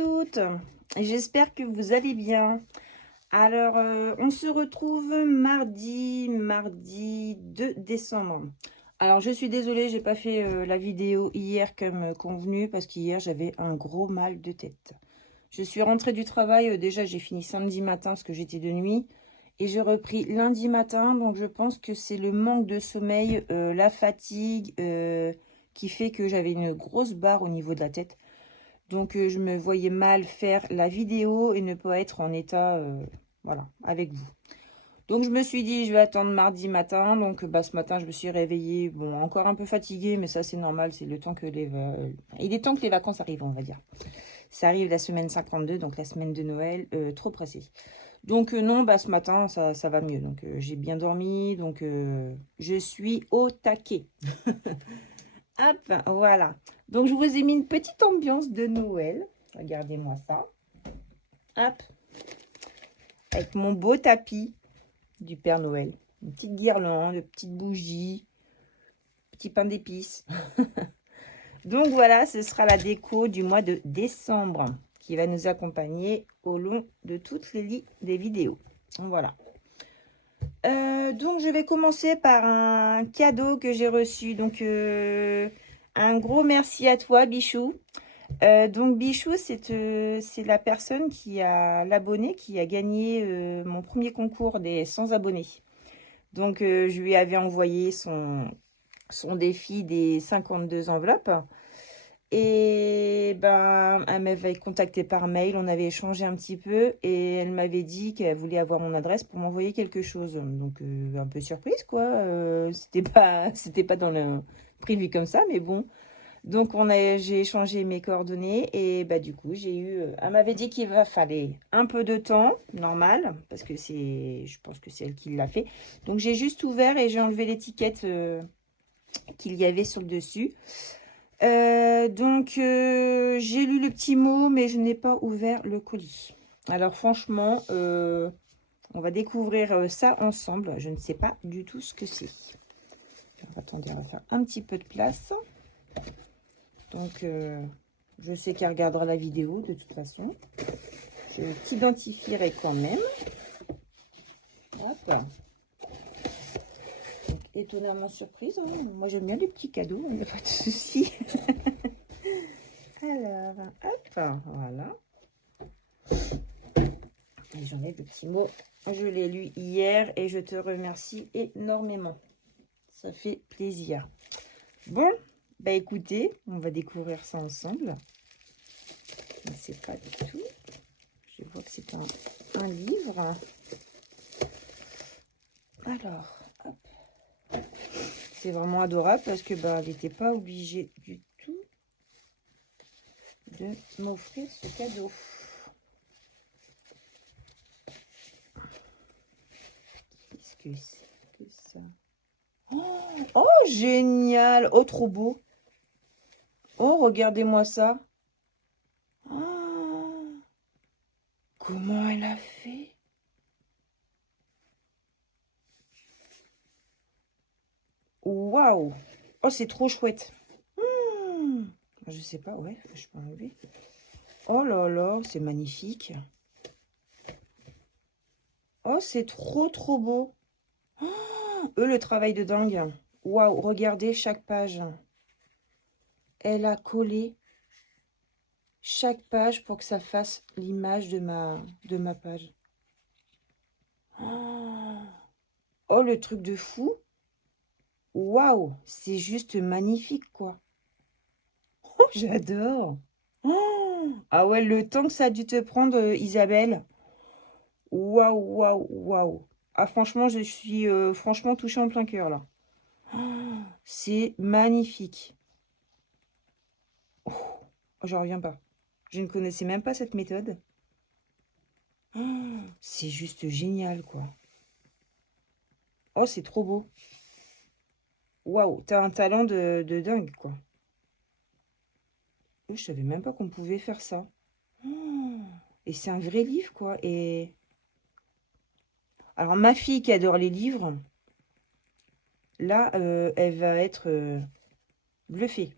toutes, j'espère que vous allez bien. Alors, on se retrouve mardi 2 décembre. Alors, je suis désolée, j'ai pas fait la vidéo hier comme convenu parce qu'hier, j'avais un gros mal de tête. Je suis rentrée du travail, déjà j'ai fini samedi matin parce que j'étais de nuit. Et j'ai repris lundi matin, donc je pense que c'est le manque de sommeil, la fatigue qui fait que j'avais une grosse barre au niveau de la tête. Donc, je me voyais mal faire la vidéo et ne pas être en état, voilà, avec vous. Donc, je me suis dit, je vais attendre mardi matin. Donc, ce matin, je me suis réveillée, bon, encore un peu fatiguée, mais ça, c'est normal. C'est le temps que il est temps que les vacances arrivent, on va dire. Ça arrive la semaine 52, donc la semaine de Noël, trop pressée. Donc, non, ce matin, ça va mieux. Donc, j'ai bien dormi, donc je suis au taquet. Hop, voilà. Donc, je vous ai mis une petite ambiance de Noël. Regardez-moi ça. Hop. Avec mon beau tapis du Père Noël. Une petite guirlande, une petite bougie, petit pain d'épices. Donc, voilà, ce sera la déco du mois de décembre qui va nous accompagner au long de toutes les vidéos. Voilà. Donc, je vais commencer par un cadeau que j'ai reçu. Donc, un gros merci à toi, Bichou. Donc Bichou, c'est la personne l'abonné qui a gagné mon premier concours des 100 abonnés. Donc je lui avais envoyé son défi des 52 enveloppes. Et elle m'avait contacté par mail, on avait échangé un petit peu et elle m'avait dit qu'elle voulait avoir mon adresse pour m'envoyer quelque chose. Donc un peu surprise quoi, c'était pas dans le prévu comme ça, mais bon. Donc, j'ai échangé mes coordonnées et du coup, elle m'avait dit qu'il fallait un peu de temps, normal, parce que je pense que c'est elle qui l'a fait. Donc, j'ai juste ouvert et j'ai enlevé l'étiquette qu'il y avait sur le dessus. J'ai lu le petit mot, mais je n'ai pas ouvert le colis. Alors, franchement, on va découvrir ça ensemble. Je ne sais pas du tout ce que c'est. Attendez, on va faire un petit peu de place. Donc, je sais qu'elle regardera la vidéo de toute façon. Je t'identifierai quand même. Hop. Donc, étonnamment surprise. Hein. Moi, j'aime bien les petits cadeaux. Il n'y a pas de souci. Alors, hop. Voilà. J'enlève le petit mot. Je l'ai lu hier et je te remercie énormément. Ça fait plaisir. Bon, écoutez, on va découvrir ça ensemble. Je ne sais pas du tout. Je vois que c'est un livre. Alors, hop. C'est vraiment adorable parce que elle n'était pas obligée du tout de m'offrir ce cadeau. Qu'est-ce que c'est que ça? Oh, génial! Oh, trop beau! Oh, regardez-moi ça! Oh, comment elle a fait? Waouh! Oh, c'est trop chouette! Je sais pas, ouais, je peux enlever. Oh là là, c'est magnifique! Oh, c'est trop beau! Le travail de dingue! Waouh, regardez chaque page. Elle a collé chaque page pour que ça fasse l'image de ma page. Oh, le truc de fou! Waouh, c'est juste magnifique, quoi. Oh, j'adore. Oh, ah ouais, le temps que ça a dû te prendre, Isabelle. Waouh. Ah, franchement, je suis franchement touchée en plein cœur, là. Oh, c'est magnifique. Oh, j'en reviens pas. Je ne connaissais même pas cette méthode. Oh, c'est juste génial, quoi. Oh, c'est trop beau. Waouh, t'as un talent de dingue, quoi. Oh, je savais même pas qu'on pouvait faire ça. Oh, et c'est un vrai livre, quoi. Et alors, ma fille qui adore les livres, là, elle va être bluffée.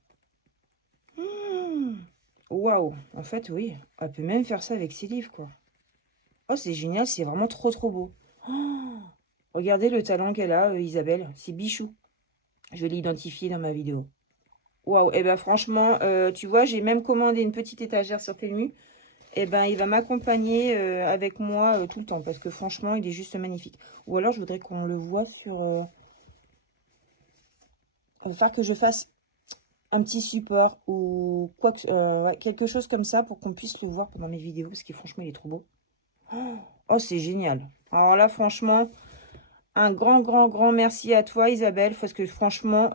Waouh. En fait, oui. Elle peut même faire ça avec ses livres, quoi. Oh, c'est génial. C'est vraiment trop, trop beau. Oh, regardez le talent qu'elle a, Isabelle. C'est bichou. Je vais l'identifier dans ma vidéo. Waouh. Et ben franchement, tu vois, j'ai même commandé une petite étagère sur Temu. Et ben, il va m'accompagner avec moi tout le temps. Parce que franchement, il est juste magnifique. Ou alors, je voudrais qu'on le voit sur... faire que je fasse un petit support ou quoi que, ouais, quelque chose comme ça pour qu'on puisse le voir pendant mes vidéos. Parce que franchement, il est trop beau. Oh, c'est génial. Alors là, franchement, un grand, grand, grand merci à toi, Isabelle. Parce que franchement,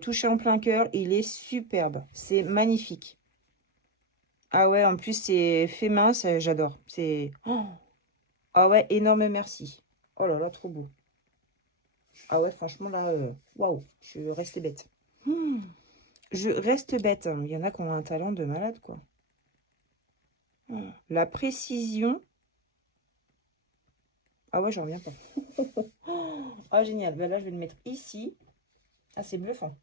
touché en plein cœur, il est superbe. C'est magnifique. Ah ouais, en plus, c'est fait main, j'adore. C'est... Oh. Ah ouais, énorme merci. Oh là là, trop beau. Ah ouais, franchement, là, waouh, je reste bête. Je reste bête. Il y en a qui ont un talent de malade, quoi. La précision. Ah ouais, j'en reviens pas. Ah, génial. Ben là, je vais le mettre ici. Ah, c'est bluffant.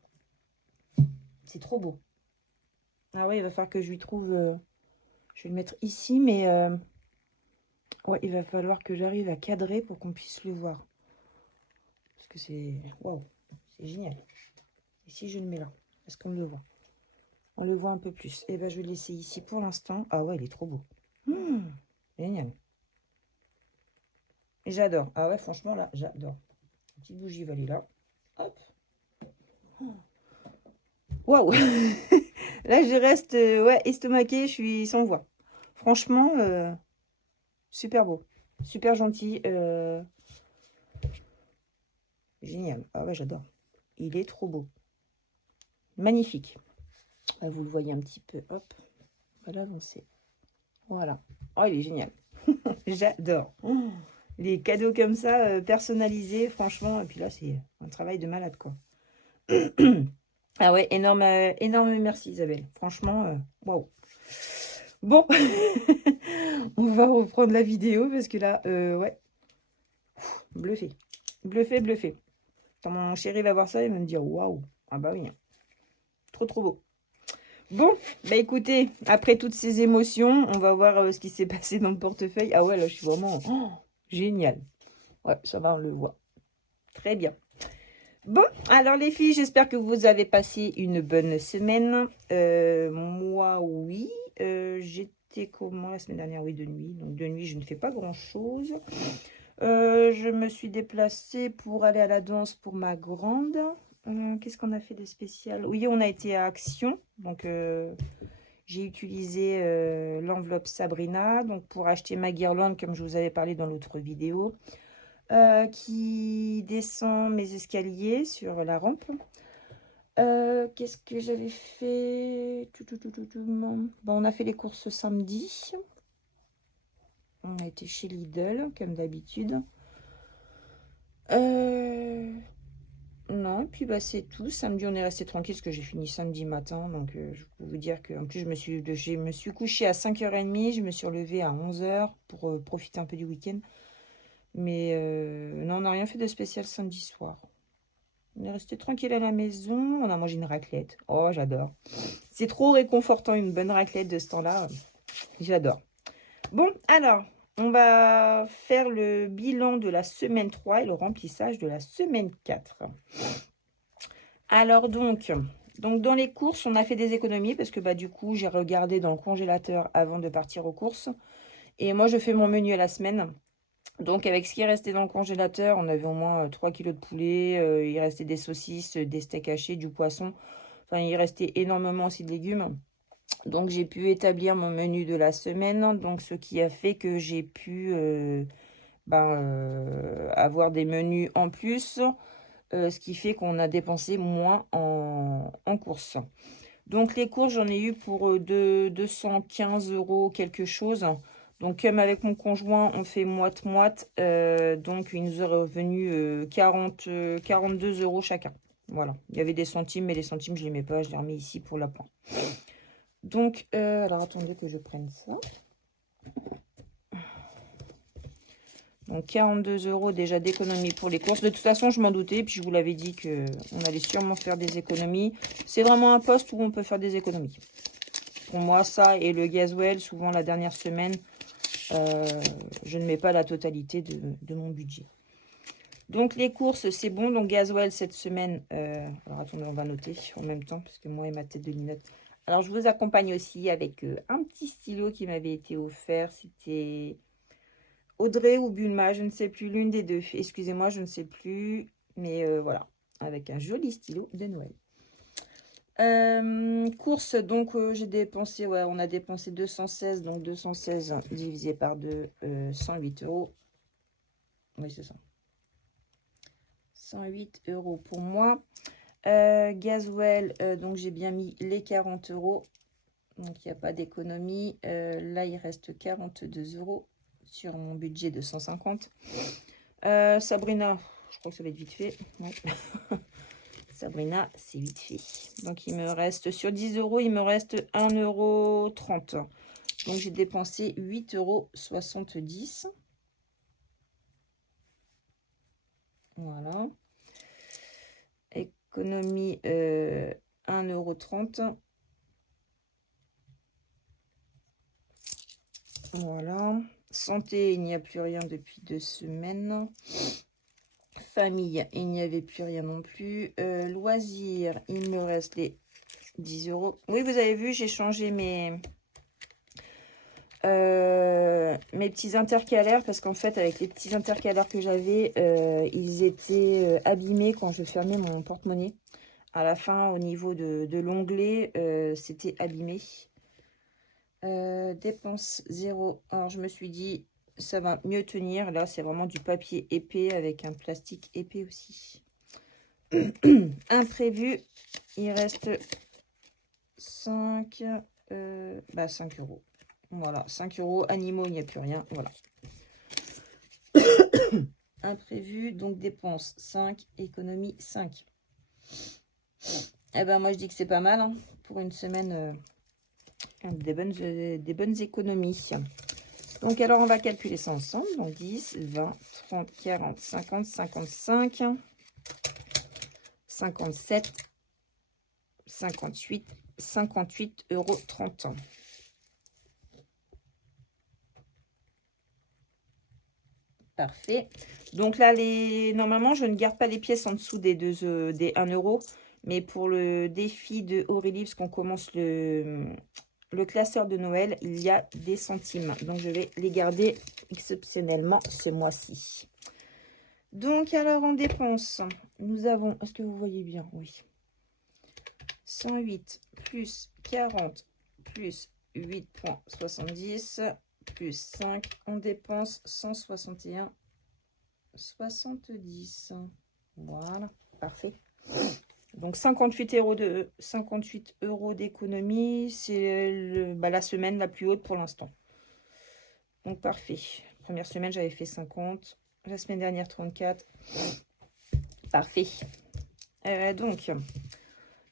C'est trop beau. Ah ouais, il va falloir que je lui trouve... je vais le mettre ici, mais... ouais, il va falloir que j'arrive à cadrer pour qu'on puisse le voir. Parce que c'est... Waouh, c'est génial. Et si je le mets là, est-ce qu'on le voit? On le voit un peu plus. Et ben, je vais le laisser ici pour l'instant. Ah ouais, il est trop beau. Génial. J'adore. Ah ouais, franchement, là, j'adore. Une petite bougie va aller là. Hop. Waouh. Là, je reste ouais, estomaquée, je suis sans voix. Franchement, super beau. Super gentil. Génial. Ah ouais, j'adore. Il est trop beau. Magnifique. Là, vous le voyez un petit peu. Hop. On va l'avancer. Voilà. Oh, il est génial. J'adore. Les cadeaux comme ça, personnalisés, franchement. Et puis là, c'est un travail de malade, quoi. Ah ouais, énorme, énorme merci, Isabelle. Franchement, waouh. Bon, on va reprendre la vidéo parce que là, ouais, bluffé. Bluffé, bluffé. Quand mon chéri va voir ça, il va me dire waouh. Ah bah oui, trop, trop beau. Bon, bah écoutez, après toutes ces émotions, on va voir ce qui s'est passé dans le portefeuille. Ah ouais, là, je suis vraiment génial. Ouais, ça va, on le voit. Très bien. Bon, alors les filles, j'espère que vous avez passé une bonne semaine. Moi, oui. J'étais comment la semaine dernière? Oui, de nuit. Donc de nuit, je ne fais pas grand-chose. Je me suis déplacée pour aller à la danse pour ma grande. Qu'est-ce qu'on a fait de spécial? Oui, on a été à Action. Donc, j'ai utilisé l'enveloppe Sabrina donc pour acheter ma guirlande, comme je vous avais parlé dans l'autre vidéo, qui descend mes escaliers sur la rampe. Qu'est-ce que j'avais fait? Bon, on a fait les courses samedi. On a été chez Lidl, comme d'habitude. Non, et puis bah, c'est tout. Samedi, on est resté tranquille parce que j'ai fini samedi matin. Donc, je peux vous dire qu'en plus, je me suis couchée à 5h30. Je me suis relevée à 11h pour profiter un peu du week-end. Mais non, on n'a rien fait de spécial samedi soir. On est resté tranquille à la maison. On a mangé une raclette. Oh, j'adore. C'est trop réconfortant, une bonne raclette de ce temps-là. J'adore. Bon, alors, on va faire le bilan de la semaine 3 et le remplissage de la semaine 4. Alors donc dans les courses, on a fait des économies parce que bah, du coup, j'ai regardé dans le congélateur avant de partir aux courses. Et moi, je fais mon menu à la semaine. Donc, avec ce qui est resté dans le congélateur, on avait au moins 3 kilos de poulet. Il restait des saucisses, des steaks hachés, du poisson. Enfin, il restait énormément aussi de légumes. Donc, j'ai pu établir mon menu de la semaine. Donc, ce qui a fait que j'ai pu avoir des menus en plus. Ce qui fait qu'on a dépensé moins en courses. Donc, les courses, j'en ai eu pour 215 € quelque chose. Donc, comme avec mon conjoint, on fait moite-moite. Donc, il nous est revenu 42 € chacun. Voilà. Il y avait des centimes, mais les centimes, je ne les mets pas. Je les remets ici pour la pointe. Donc, alors, attendez que je prenne ça. Donc, 42 € déjà d'économie pour les courses. De toute façon, je m'en doutais. Puis, je vous l'avais dit qu'on allait sûrement faire des économies. C'est vraiment un poste où on peut faire des économies. pour moi, ça et le gasoil, souvent la dernière semaine, je ne mets pas la totalité de mon budget. Donc les courses, c'est bon. Donc gasoil cette semaine. Alors attendez, on va noter en même temps parce que moi et ma tête de linotte. Alors je vous accompagne aussi avec un petit stylo qui m'avait été offert. C'était Audrey ou Bulma, je ne sais plus, l'une des deux. Excusez-moi, je ne sais plus. Mais voilà, avec un joli stylo de Noël. Course, donc j'ai dépensé, ouais, on a dépensé 216, donc 216 divisé par 2, 108 €. Oui, c'est ça. 108 € pour moi. Gasoil, donc j'ai bien mis les 40 €. Donc il n'y a pas d'économie. Là, il reste 42 € sur mon budget de 150. Sabrina, je crois que ça va être vite fait. Ouais. Sabrina, c'est vite fait. Donc, il me reste, sur 10 €, il me reste 1,30 €. Donc, j'ai dépensé 8,70 €. Voilà. Économie, 1,30 €. Voilà. Santé, il n'y a plus rien depuis 2 semaines. Famille, il n'y avait plus rien non plus. Loisirs, il me reste les 10 €. Oui, vous avez vu, j'ai changé mes petits intercalaires parce qu'en fait, avec les petits intercalaires que j'avais, ils étaient abîmés quand je fermais mon porte-monnaie. À la fin, au niveau de l'onglet, c'était abîmé. Dépense 0. Alors, je me suis dit, ça va mieux tenir. Là, c'est vraiment du papier épais avec un plastique épais aussi. Imprévu, il reste 5, 5 €. Voilà, 5 €. Animaux, il n'y a plus rien. Voilà. Imprévu, donc dépense 5, économie 5. Eh ben, moi, je dis que c'est pas mal hein, pour une semaine. Des bonnes économies. Donc, alors, on va calculer ça ensemble. Donc, 10, 20, 30, 40, 50, 55, 57, 58, 58,30 €. Parfait. Donc là, normalement, je ne garde pas les pièces en dessous des 1 €. Mais pour le défi de Aurélie, parce qu'on commence le classeur de Noël, il y a des centimes. Donc, je vais les garder exceptionnellement ce mois-ci. Donc, alors, en dépense, nous avons... Est-ce que vous voyez bien? Oui. 108 plus 40 plus 8,70 plus 5. On dépense 161,70. Voilà, parfait. Donc 58 € d'économie, c'est la semaine la plus haute pour l'instant. Donc parfait. Première semaine, j'avais fait 50. La semaine dernière, 34. Parfait. Donc,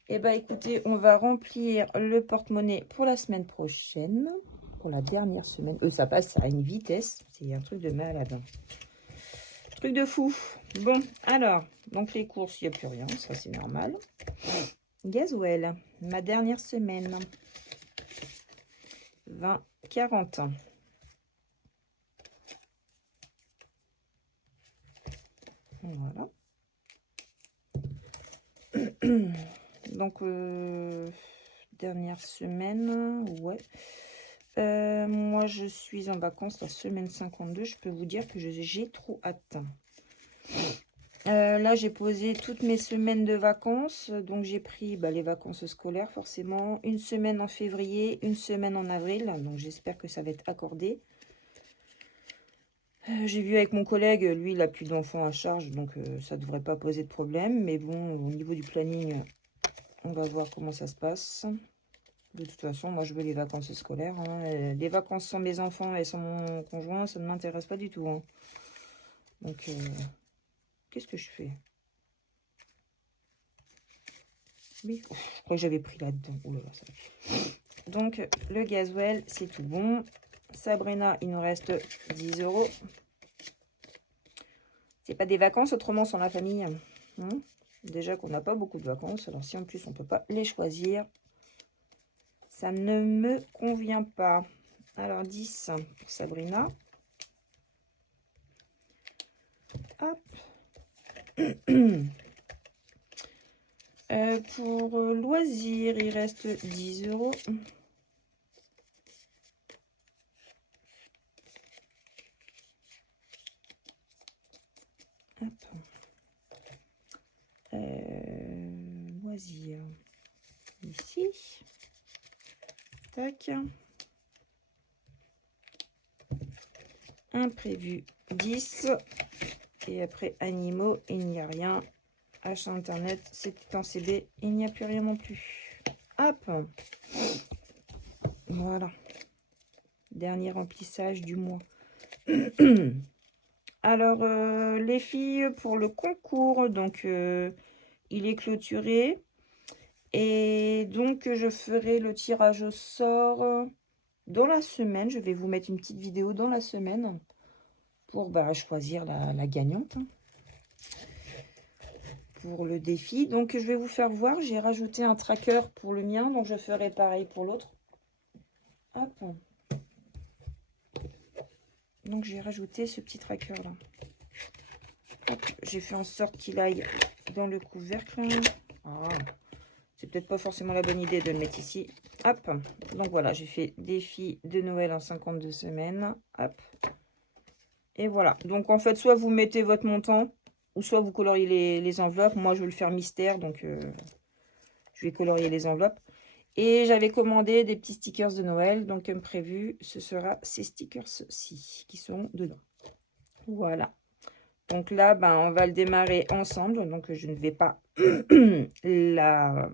écoutez, on va remplir le porte-monnaie pour la semaine prochaine. Pour la dernière semaine. Ça passe à une vitesse. C'est un truc de malade. Truc de fou. Bon, alors, donc les courses, il n'y a plus rien. Ça, c'est normal. Gasoil, ma dernière semaine. 20, 40. Voilà. Donc, dernière semaine, ouais. Moi, je suis en vacances la semaine 52. Je peux vous dire que j'ai trop hâte. Là, j'ai posé toutes mes semaines de vacances. Donc, j'ai pris les vacances scolaires, forcément. Une semaine en février, une semaine en avril. Donc, j'espère que ça va être accordé. J'ai vu avec mon collègue, lui, il n'a plus d'enfants à charge. Donc, ça ne devrait pas poser de problème. Mais bon, au niveau du planning, on va voir comment ça se passe. De toute façon, moi, je veux les vacances scolaires. Hein. Les vacances sans mes enfants et sans mon conjoint, ça ne m'intéresse pas du tout. Hein. Donc, qu'est-ce que je fais? Oui, je crois que j'avais pris là-dedans. Oh là là, ça va. Donc, le gasoil, c'est tout bon. Sabrina, il nous reste 10 €. C'est pas des vacances, autrement, sans la famille. Hein. Déjà qu'on n'a pas beaucoup de vacances. Alors, si en plus, on ne peut pas les choisir, Ça ne me convient pas. Alors, 10 pour Sabrina. Hop. Pour loisirs, il reste 10 €. Hop. Loisirs. Ici. Tac. Imprévu 10. Et après animaux, il n'y a rien. Achat internet, c'est en CB, il n'y a plus rien non plus. Hop. Voilà. Dernier remplissage du mois. Alors, les filles, pour le concours, donc il est clôturé. Et donc, je ferai le tirage au sort dans la semaine. Je vais vous mettre une petite vidéo dans la semaine pour choisir la gagnante pour le défi. Donc, je vais vous faire voir. J'ai rajouté un tracker pour le mien, donc je ferai pareil pour l'autre. Hop. Donc, j'ai rajouté ce petit tracker là. J'ai fait en sorte qu'il aille dans le couvercle. Ah, c'est peut-être pas forcément la bonne idée de le mettre ici. Hop. Donc voilà, j'ai fait défi de Noël en 52 semaines. Hop. Et voilà. Donc en fait, soit vous mettez votre montant, ou soit vous coloriez les enveloppes. Moi, je vais le faire mystère, donc je vais colorier les enveloppes. Et j'avais commandé des petits stickers de Noël. Donc comme prévu, ce sera ces stickers-ci qui seront dedans. Voilà. Donc là, on va le démarrer ensemble. Donc, je ne vais pas la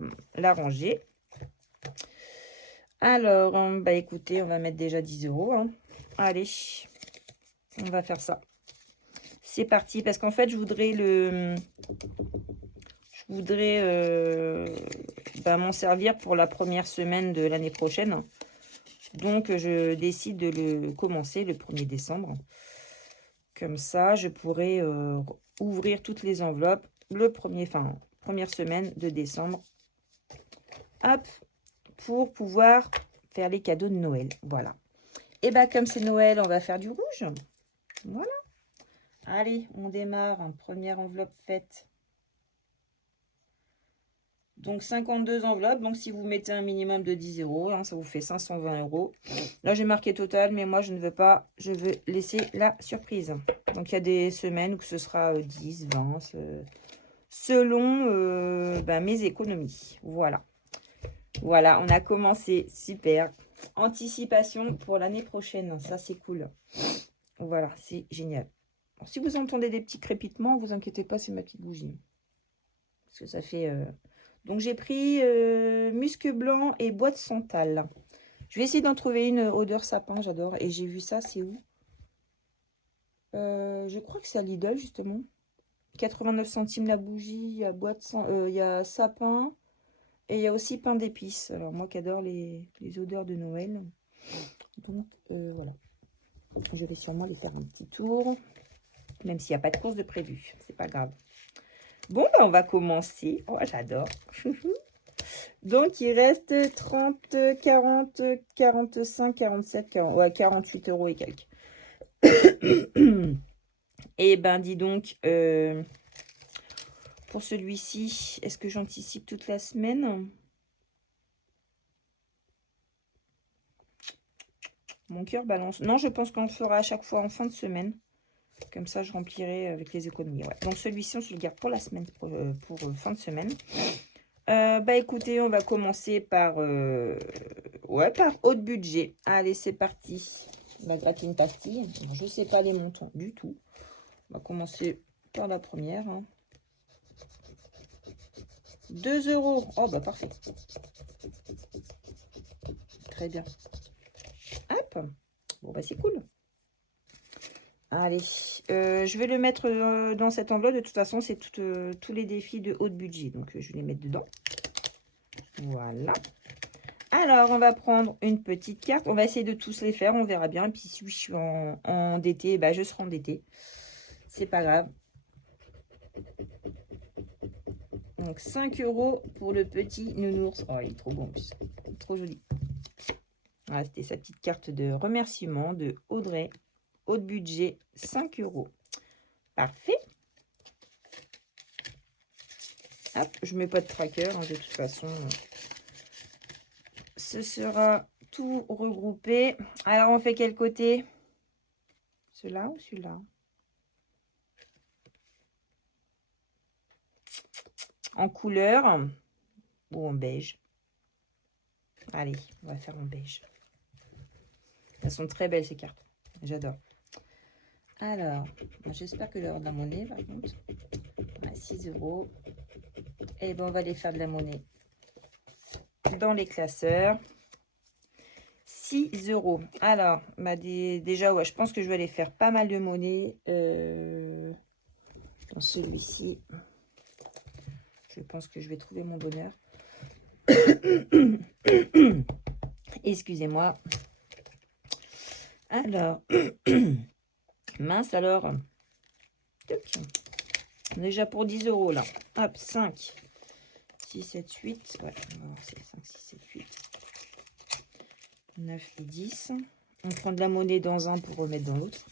ranger. Alors, écoutez, on va mettre déjà 10 €. Hein. Allez, on va faire ça. C'est parti. Parce qu'en fait, je voudrais m'en servir pour la première semaine de l'année prochaine. Donc, je décide de le commencer le 1er décembre. Comme ça, je pourrai ouvrir toutes les enveloppes première semaine de décembre. Hop, pour pouvoir faire les cadeaux de Noël. Voilà. Et comme c'est Noël, on va faire du rouge. Voilà. Allez, on démarre en première enveloppe faite. Donc 52 enveloppes. Donc si vous mettez un minimum de 10 €, hein, ça vous fait 520 €. Là, j'ai marqué total, mais moi, je ne veux pas. Je veux laisser la surprise. Donc il y a des semaines où ce sera 10, 20, selon mes économies. Voilà. Voilà, on a commencé. Super. Anticipation pour l'année prochaine. Ça, c'est cool. Voilà, c'est génial. Alors, si vous entendez des petits crépitements, ne vous inquiétez pas, c'est ma petite bougie. Parce que ça fait... Donc, j'ai pris musc blanc et bois de santal. Je vais essayer d'en trouver une odeur sapin, j'adore. Et j'ai vu ça, c'est où? Je crois que c'est à Lidl, justement. 89 centimes la bougie, il y a il y a sapin et il y a aussi pain d'épices. Alors, moi qui adore les odeurs de Noël. Donc, voilà. Je vais sûrement les faire un petit tour. Même s'il n'y a pas de course de prévu. C'est pas grave. Bon, on va commencer. Oh, j'adore. Donc, il reste 30, 40, 45, 47, 40, ouais, 48 € et quelques. Et dis donc, pour celui-ci, est-ce que j'anticipe toute la semaine? Mon cœur balance. Non, je pense qu'on le fera à chaque fois en fin de semaine. Comme ça, je remplirai avec les économies. Ouais. Donc, celui-ci, on se le garde pour la semaine, pour fin de semaine. Écoutez, on va commencer par haut de budget. Allez, c'est parti. On va gratter une pastille. Alors, je ne sais pas les montants du tout. On va commencer par la première. Hein. 2 €. Oh, parfait. Très bien. Hop. Bon, c'est cool. Allez, je vais le mettre dans cette enveloppe. De toute façon, c'est tous les défis de haut de budget. Donc, je vais les mettre dedans. Voilà. Alors, on va prendre une petite carte. On va essayer de tous les faire. On verra bien. Et puis, si je suis endettée, je serai endettée. C'est pas grave. Donc, 5 € pour le petit nounours. Oh, il est trop beau en plus. Trop joli. Voilà, c'était sa petite carte de remerciement de Audrey. Haut de budget, 5 €. Parfait. Hop, je mets pas de tracker, hein, de toute façon. Ce sera tout regroupé. Alors, on fait quel côté? Celui-là ou celui-là? En couleur ou en beige? Allez, on va faire en beige. Elles sont très belles, ces cartes. J'adore. Alors, j'espère que j'aurai de la monnaie, par contre. Ouais, 6 €. Et ben, on va aller faire de la monnaie dans les classeurs. 6 €. Alors, bah déjà, ouais, je pense que je vais aller faire pas mal de monnaie dans celui-ci. Je pense que je vais trouver mon bonheur. Excusez-moi. Alors, mince alors. Déjà pour 10 € là. Hop, 5, 6, 7, 8. Ouais, c'est 5, 6, 7, 8. 9 et 10. On prend de la monnaie dans un pour remettre dans l'autre.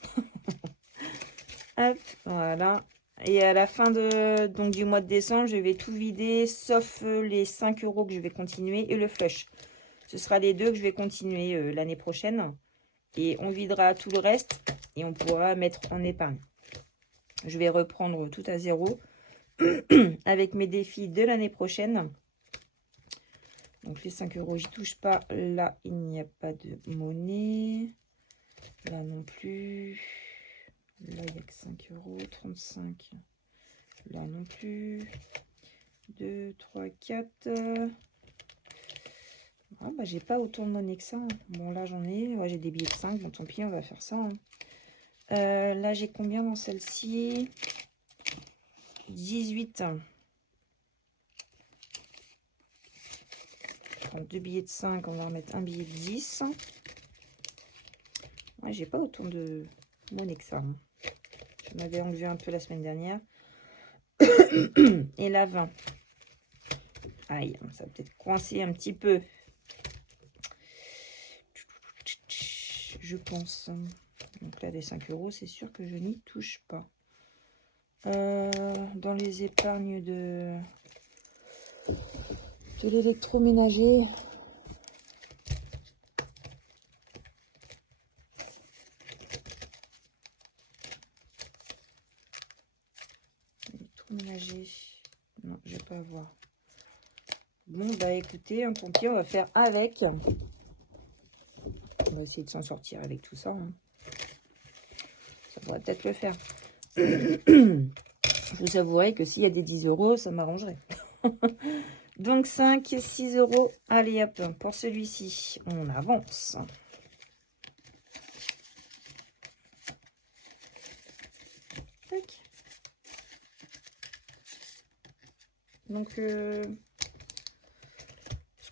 Hop, voilà. Et à la fin du mois de décembre, je vais tout vider, sauf les 5 € que je vais continuer et le flush. Ce sera les deux que je vais continuer l'année prochaine. Et on videra tout le reste et on pourra mettre en épargne. Je vais reprendre tout à zéro avec mes défis de l'année prochaine. Donc les 5 €, j'y touche pas. Là, il n'y a pas de monnaie. Là non plus. Là, il n'y a que 5 €. 35. Là non plus. 2, 3, 4. Ah, bah, j'ai pas autant de monnaie que ça. Hein. Bon, là, j'en ai. Ouais, j'ai des billets de 5. Bon, tant pis, on va faire ça. Hein. Là, j'ai combien dans celle-ci? 18. Donc, 2 billets de 5. On va remettre un billet de 10. Ouais, j'ai pas autant de monnaie que ça. Hein. Je m'avais enlevé un peu la semaine dernière. Et la 20. Aïe, ça va peut-être coincer un petit peu. Je pense. Donc là, des 5 €, c'est sûr que je n'y touche pas. Dans les épargnes de l'électroménager. Électroménager. Non, je vais pas avoir. Bon, bah écoutez, tant pis, on va faire avec. On va essayer de s'en sortir avec tout ça. Hein. Ça pourrait peut-être le faire. Je vous avouerai que s'il y a des 10 €, ça m'arrangerait. Donc 5, 6 €. Allez hop, pour celui-ci, on avance. Tac. Donc, ce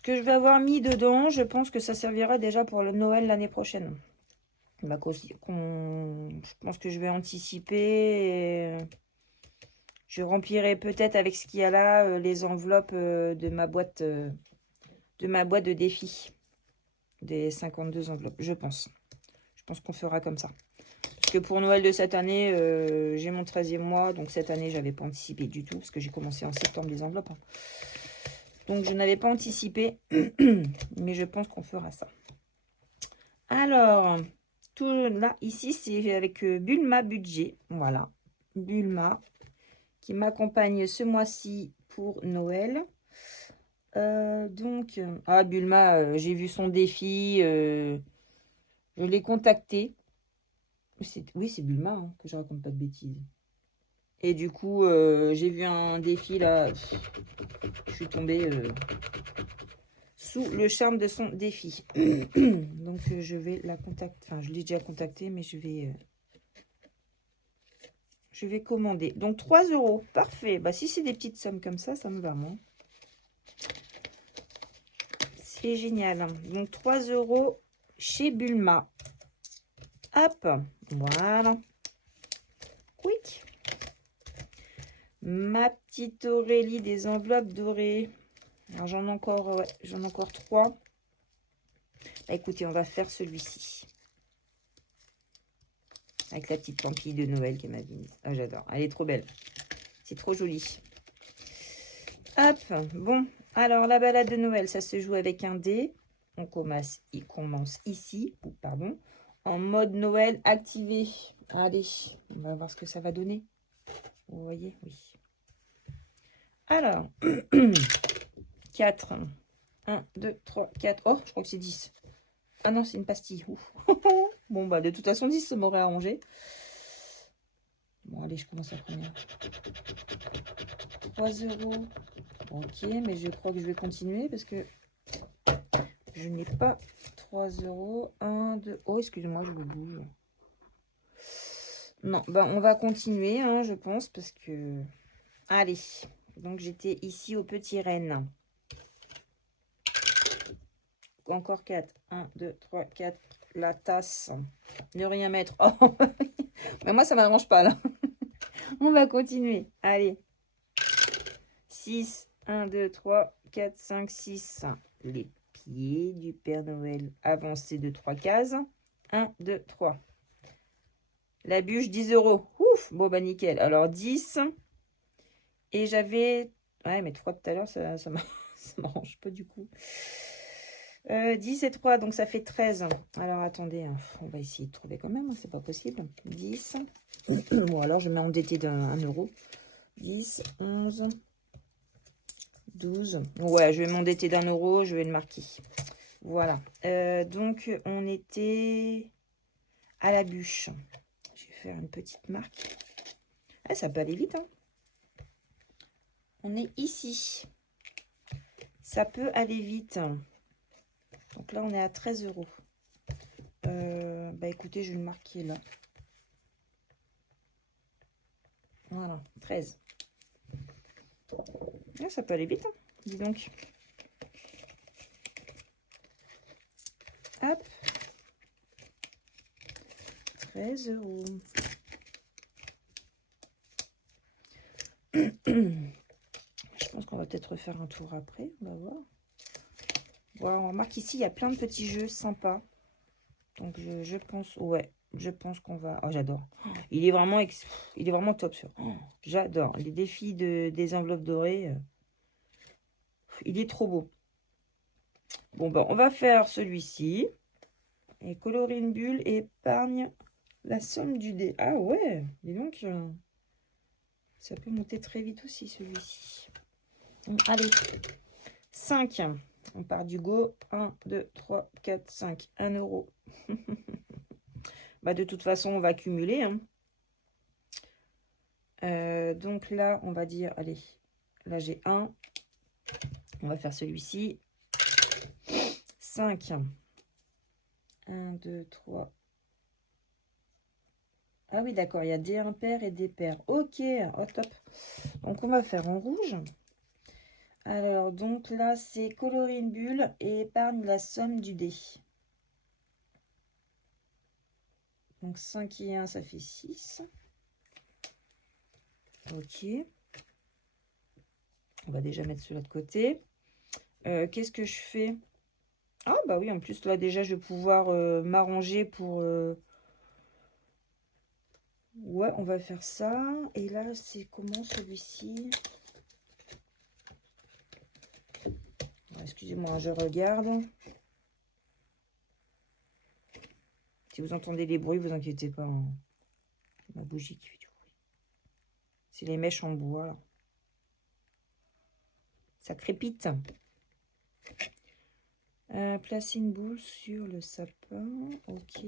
que je vais avoir mis dedans, je pense que ça servira déjà pour le Noël l'année prochaine. Bah, je pense que je vais anticiper. Je remplirai peut-être avec ce qu'il y a là les enveloppes de ma boîte de défis. Des 52 enveloppes, je pense. Je pense qu'on fera comme ça. Parce que pour Noël de cette année, j'ai mon 13e mois. Donc cette année, j'avais pas anticipé du tout. Parce que j'ai commencé en septembre les enveloppes. Hein. Donc je n'avais pas anticipé. Mais je pense qu'on fera ça. Alors, tout là, ici, c'est avec Bulma Budget. Voilà. Bulma. Qui m'accompagne ce mois-ci pour Noël. Donc, Bulma, j'ai vu son défi. Je l'ai contacté. Oui, c'est Bulma, hein, que je raconte pas de bêtises. Et du coup, j'ai vu un défi là. Je suis tombée sous le charme de son défi. Donc, je vais la contacter. Enfin, je l'ai déjà contacté, mais je vais commander. Donc, 3 €. Parfait. Bah, si c'est des petites sommes comme ça, ça me va, moi. C'est génial. Donc, 3 € chez Bulma. Hop. Voilà. Quick. Ma petite Aurélie des enveloppes dorées. Alors, j'en ai encore 3. Écoutez, on va faire celui-ci. Avec la petite pampille de Noël qu'elle m'a mise. Ah, j'adore. Elle est trop belle. C'est trop joli. Hop, bon. Alors, la balade de Noël, ça se joue avec un dé. On commence ici, pardon, en mode Noël activé. Allez, on va voir ce que ça va donner. Vous voyez, oui. Alors, 4. 1, 2, 3, 4. Oh, je crois que c'est 10. Ah non, c'est une pastille. Ouf. Bon, bah, de toute façon, 10, ça m'aurait arrangé. Bon, allez, je commence la première. 3 €. Ok, mais je crois que je vais continuer parce que je n'ai pas 3 €. 1, 2... Oh, excusez-moi, je vous bouge. Non, ben, on va continuer, hein, je pense, parce que... Allez, donc j'étais ici au petit renne. Encore 4. 1, 2, 3, 4. La tasse. Ne rien mettre. Oh, mais moi, ça ne m'arrange pas, là. On va continuer. Allez. 6. 1, 2, 3, 4, 5, 6. Les pieds du Père Noël. Avancé de 3 cases. 1, 2, 3. La bûche, 10 €. Ouf, bon, bah nickel. Alors, 10. Et j'avais... Ouais, mais 3 tout à l'heure, ça m'arrange pas du coup. 10 et 3, donc ça fait 13. Alors, attendez, hein, on va essayer de trouver quand même, hein, c'est pas possible. 10. Bon, alors, je mets endetté d'1 €. 10, 11, 12. Ouais, je vais m'endetter d'1 €, je vais le marquer. Voilà. Donc, on était à la bûche. Je vais faire une petite marque. Ah, ça peut aller vite, hein. On est ici. Ça peut aller vite. Donc là, on est à 13 €. Bah écoutez, je vais le marquer là. Voilà, 13. Ah, ça peut aller vite, hein, dis donc. Hop. 13 €. Je pense qu'on va peut-être refaire un tour après. On va voir. Voilà, on remarque ici, il y a plein de petits jeux sympas. Donc, je pense... Ouais, je pense qu'on va... Oh, j'adore. Il est vraiment top, sur. J'adore. Les défis des enveloppes dorées. Il est trop beau. Bon, ben, on va faire celui-ci. Et colorer une bulle et épargne la somme du dé. Ah ouais, dis donc. Ça peut monter très vite aussi, celui-ci. Allez. 5. On part du go. 1, 2, 3, 4, 5. 1 €. Bah, de toute façon, on va cumuler. Hein. Donc là, on va dire, allez, là j'ai 1. On va faire celui-ci. 5. 1, 2, 3. Ah oui, d'accord, il y a des impairs et des pairs. Ok, oh, top. Donc, on va faire en rouge. Alors, donc là, c'est colorer une bulle et épargne la somme du dé. Donc, 5 et 1, ça fait 6. Ok. On va déjà mettre cela de côté. Qu'est-ce que je fais? Ah, bah oui, en plus, là, déjà, je vais pouvoir m'arranger pour... Ouais, on va faire ça. Et là, c'est comment celui-ci? Excusez-moi, je regarde. Si vous entendez les bruits, vous inquiétez pas. Hein. Ma bougie qui fait du bruit. C'est les mèches en bois, là. Ça crépite. Placer une boule sur le sapin. Ok.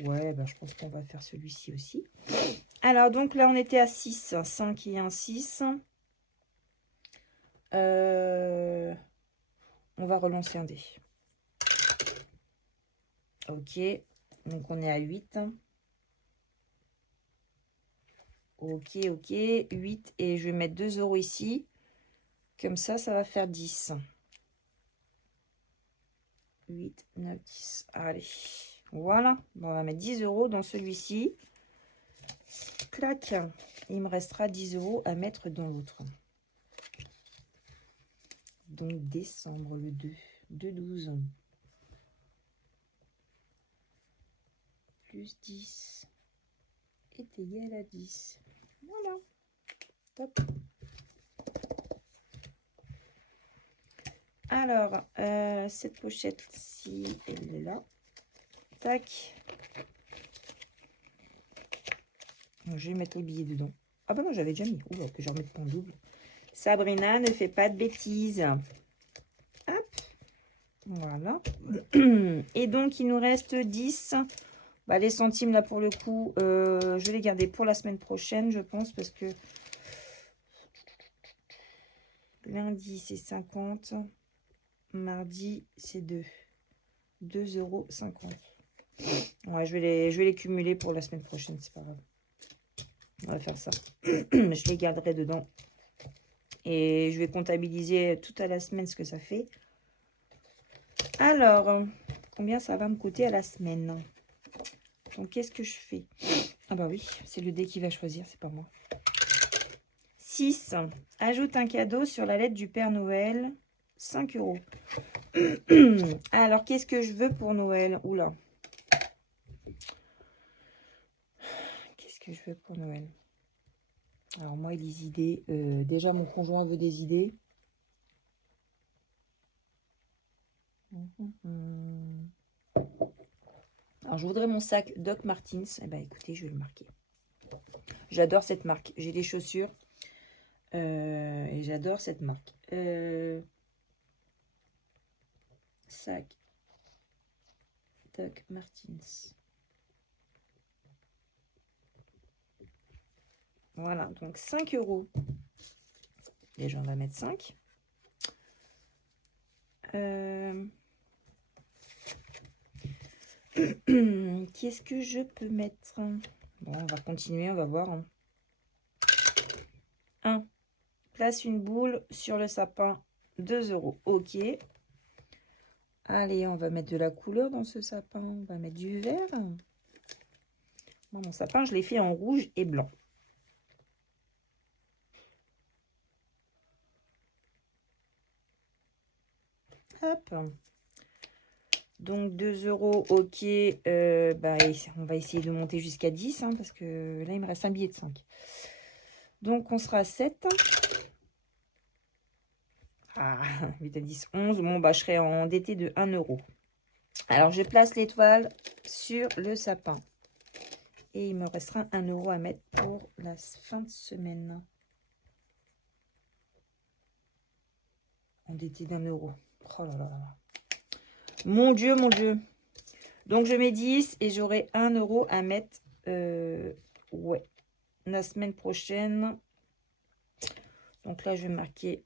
Ouais, bah, je pense qu'on va faire celui-ci aussi. Alors, donc là, on était à 6. 5 et 1, 6. On va relancer un dé. Ok. Donc, on est à 8. Ok, ok. 8. Et je vais mettre 2 € ici. Comme ça va faire 10. 8, 9, 10. Allez. Voilà. Bon, on va mettre 10 € dans celui-ci. Clac. Il me restera 10 € à mettre dans l'autre. Donc, décembre, le 2. 2, 12. plus 10 est égal à 10. Voilà. Top. Alors, cette pochette-ci, elle est là. Tac. Je vais mettre les billets dedans. Ah bah non, j'avais déjà mis. Oula, que je remette pas en double. Sabrina ne fait pas de bêtises. Hop. Voilà. Et donc, il nous reste 10. Bah, les centimes, là, pour le coup, je vais les garder pour la semaine prochaine, je pense, parce que lundi, c'est 50. Mardi, c'est 2. 2,50 €. Ouais, je vais les cumuler pour la semaine prochaine, c'est pas grave. On va faire ça. Je les garderai dedans. Et je vais comptabiliser tout à la semaine ce que ça fait. Alors, combien ça va me coûter à la semaine? Donc, qu'est-ce que je fais? Ah bah oui, c'est le dé qui va choisir, c'est pas moi. 6. Ajoute un cadeau sur la lettre du Père Noël. 5 €. Alors, qu'est-ce que je veux pour Noël? Oula. Qu'est-ce que je veux pour Noël? Alors, moi, les idées. Déjà, mon conjoint veut des idées. Alors, je voudrais mon sac Doc Martens. Eh bien, écoutez, je vais le marquer. J'adore cette marque. J'ai des chaussures. Et j'adore cette marque. Sac Doc Martens. Voilà, donc 5 €. Déjà, on va mettre 5. Qu'est-ce que je peux mettre? Bon, on va continuer, on va voir. 1. Place une boule sur le sapin. 2 €. Ok. Allez, on va mettre de la couleur dans ce sapin. On va mettre du vert. Moi, mon sapin, je l'ai fait en rouge et blanc. Hop. Donc 2 €, ok. Bah, on va essayer de monter jusqu'à 10, hein, parce que là, il me reste un billet de 5. Donc, on sera à 7. Ah, 8 à 10, 11. Bon, bah, je serai endettée de 1 €. Alors, je place l'étoile sur le sapin. Et il me restera 1 € à mettre pour la fin de semaine. Endetté d'1 €. Oh là là là. Mon Dieu, mon Dieu. Donc, je mets 10 et j'aurai 1 € à mettre. Ouais. La semaine prochaine. Donc là, je vais marquer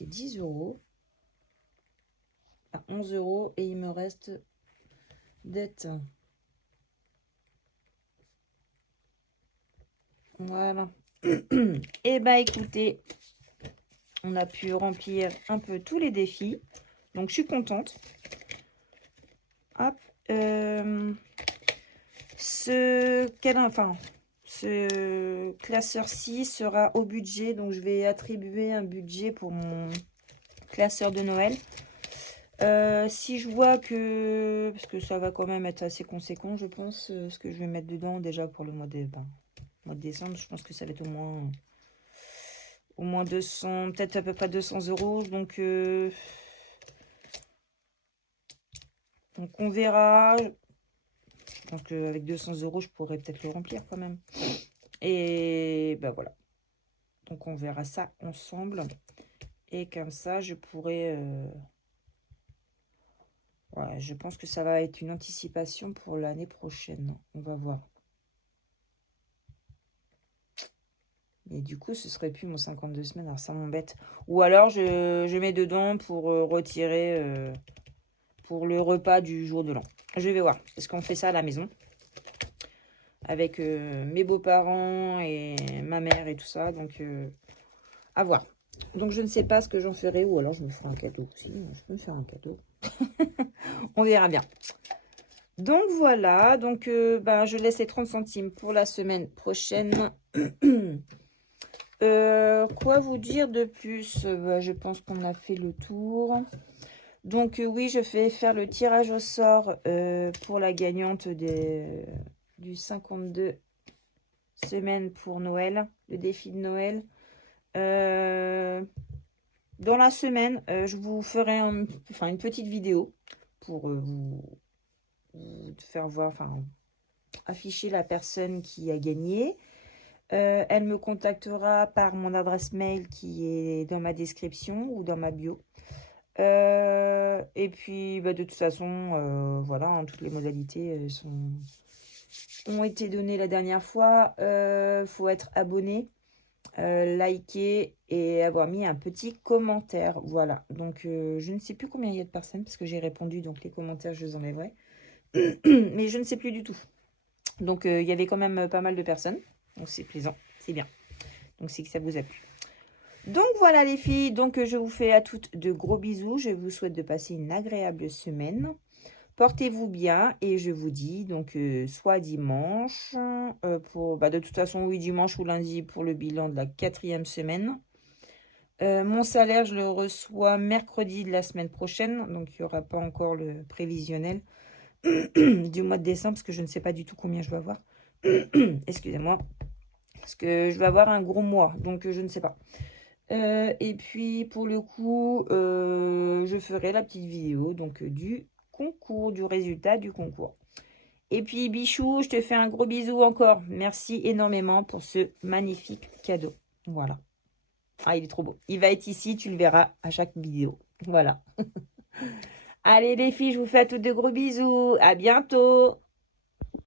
10 € à 11 € et il me reste dette. Voilà. Et bah écoutez, on a pu remplir un peu tous les défis. Donc je suis contente. Hop. Ce classeur-ci sera au budget. Donc je vais attribuer un budget pour mon classeur de Noël. Si je vois que, parce que ça va quand même être assez conséquent, je pense, ce que je vais mettre dedans déjà pour le mois de décembre, je pense que ça va être au moins 200, peut-être à peu près 200 €. Donc on verra. Je pense qu'avec 200 €, je pourrais peut-être le remplir quand même. Et ben voilà. Donc on verra ça ensemble. Et comme ça, je pourrais... Ouais, je pense que ça va être une anticipation pour l'année prochaine. On va voir. Et du coup, ce serait plus mon 52 semaines. Alors, ça m'embête. Ou alors, je mets dedans pour retirer pour le repas du jour de l'an. Je vais voir. Parce qu'on fait ça à la maison. Avec mes beaux-parents et ma mère et tout ça. Donc, à voir. Donc, je ne sais pas ce que j'en ferai. Ou alors, je me ferai un cadeau aussi. Je peux me faire un cadeau. On verra bien. Donc voilà, donc je laisse les 30 centimes pour la semaine prochaine. Quoi vous dire de plus? Je pense qu'on a fait le tour. Donc oui, je vais faire le tirage au sort pour la gagnante du 52 semaines pour Noël, le défi de Noël. Dans la semaine, je vous ferai une petite vidéo pour vous faire voir, afficher la personne qui a gagné. Elle me contactera par mon adresse mail qui est dans ma description ou dans ma bio. Et puis, de toute façon, voilà, hein, toutes les modalités ont été données la dernière fois. Faut être abonné, liker et avoir mis un petit commentaire. Voilà, donc je ne sais plus combien il y a de personnes parce que j'ai répondu, donc les commentaires, je les enlèverai. Mais je ne sais plus du tout. Donc, il y avait quand même pas mal de personnes. Donc, c'est plaisant, c'est bien. Donc, c'est que ça vous a plu. Donc, voilà les filles. Donc, je vous fais à toutes de gros bisous. Je vous souhaite de passer une agréable semaine. Portez-vous bien et je vous dis donc soit dimanche, de toute façon, oui, dimanche ou lundi pour le bilan de la 4e semaine. Mon salaire, je le reçois mercredi de la semaine prochaine. Donc, il n'y aura pas encore le prévisionnel du mois de décembre parce que je ne sais pas du tout combien je vais avoir. Excusez-moi. Parce que je vais avoir un gros mois, donc je ne sais pas. Et puis, pour le coup, je ferai la petite vidéo donc du concours, du résultat du concours. Et puis, Bichou, je te fais un gros bisou encore. Merci énormément pour ce magnifique cadeau. Voilà. Ah, il est trop beau. Il va être ici, tu le verras à chaque vidéo. Voilà. Allez les filles, je vous fais à toutes de gros bisous. À bientôt.